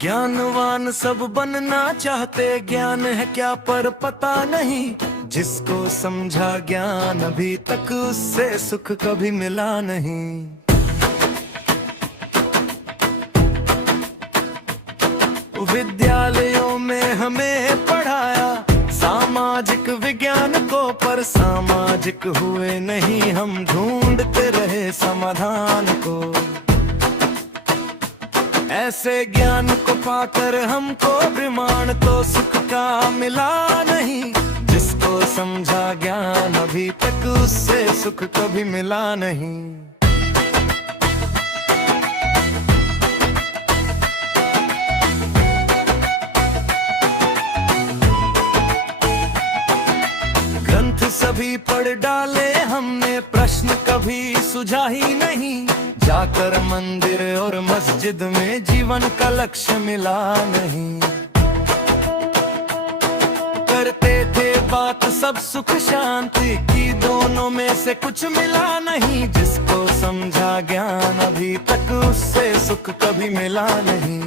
ज्ञानवान सब बनना चाहते, ज्ञान है क्या पर पता नहीं। जिसको समझा ज्ञान अभी तक उससे सुख कभी मिला नहीं। विद्यालयों में हमें पढ़ाया सामाजिक विज्ञान को, पर सामाजिक हुए नहीं हम, ढूंढते रहे समाधान को। ऐसे ज्ञान को पाकर हमको प्रमाण तो सुख का मिला नहीं। जिसको समझा ज्ञान अभी तक उससे सुख कभी मिला नहीं। ग्रंथ सभी पढ़ डाले हमने, प्रश्न कभी सुझा ही नहीं। जाकर मंदिर और मस्जिद में जीवन का लक्ष्य मिला नहीं। करते थे बात सब सुख शांति की, दोनों में से कुछ मिला नहीं। जिसको समझा ज्ञान अभी तक उससे सुख कभी मिला नहीं।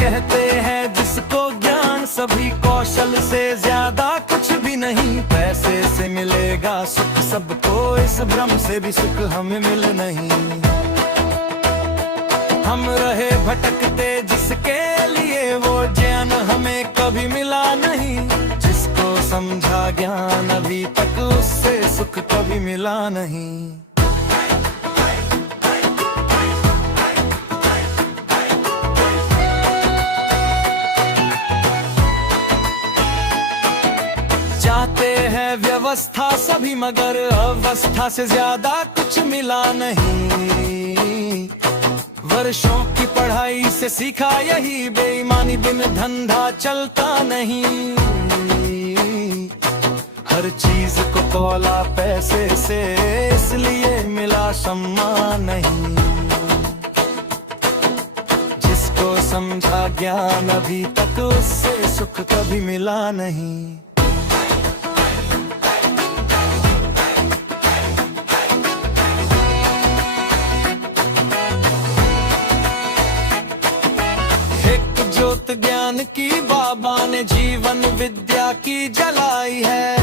कहते हैं जिसको ज्ञान सभी कौशल से ज्यादा कुछ भी नहीं। पैसे से मिलेगा सुख सबको, इस भ्रम से भी सुख हमें मिल नहीं। हम रहे भटकते जिसके लिए, वो ज्ञान हमें कभी मिला नहीं। जिसको समझा ज्ञान अभी तक उससे सुख कभी मिला नहीं। चाहते हैं व्यवस्था सभी, मगर अवस्था से ज्यादा कुछ मिला नहीं। वर्षों की पढ़ाई से सीखा यही, बेईमानी बिन धंधा चलता नहीं। हर चीज को तौला पैसे से, इसलिए मिला सम्मान नहीं। जिसको समझा ज्ञान अभी तक उससे सुख कभी मिला नहीं। ज्योत ज्ञान की बाबा ने जीवन विद्या की जलाई है।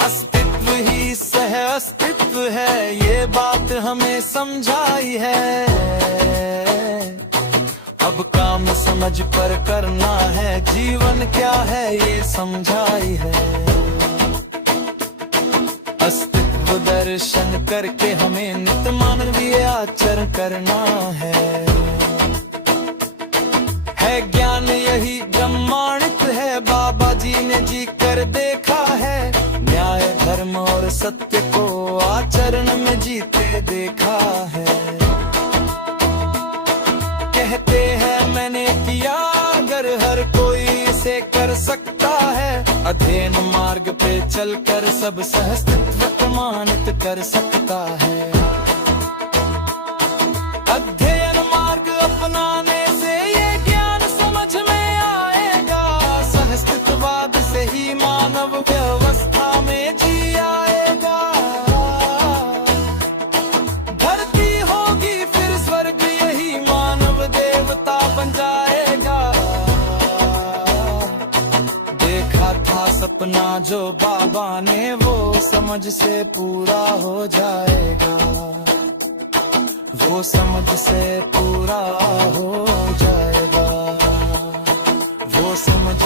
अस्तित्व ही सह अस्तित्व है, ये बात हमें समझाई है। अब काम समझ पर करना है, जीवन क्या है ये समझाई है। अस्तित्व दर्शन करके हमें नित्य मानवीय आचरण करना है। ज्ञान यही ब्रह्मांड है, बाबा जी ने जी कर देखा है। न्याय धर्म और सत्य को आचरण में जीते देखा है। कहते हैं मैंने किया अगर हर कोई इसे कर सकता है। अध्ययन मार्ग पे चलकर सब सहस्तित्व प्रमाणित कर सकता है। अध्ययन मार्ग अपनाने से ये सहस्तित्ववाद से ही मानव व्यवस्था में जी आएगा। धरती होगी फिर स्वर्ग, यही मानव देवता बन जाएगा। देखा था सपना जो बाबा ने, वो समझ से पूरा हो जाएगा। वो समझ से पूरा हो जाएगा। वो समझ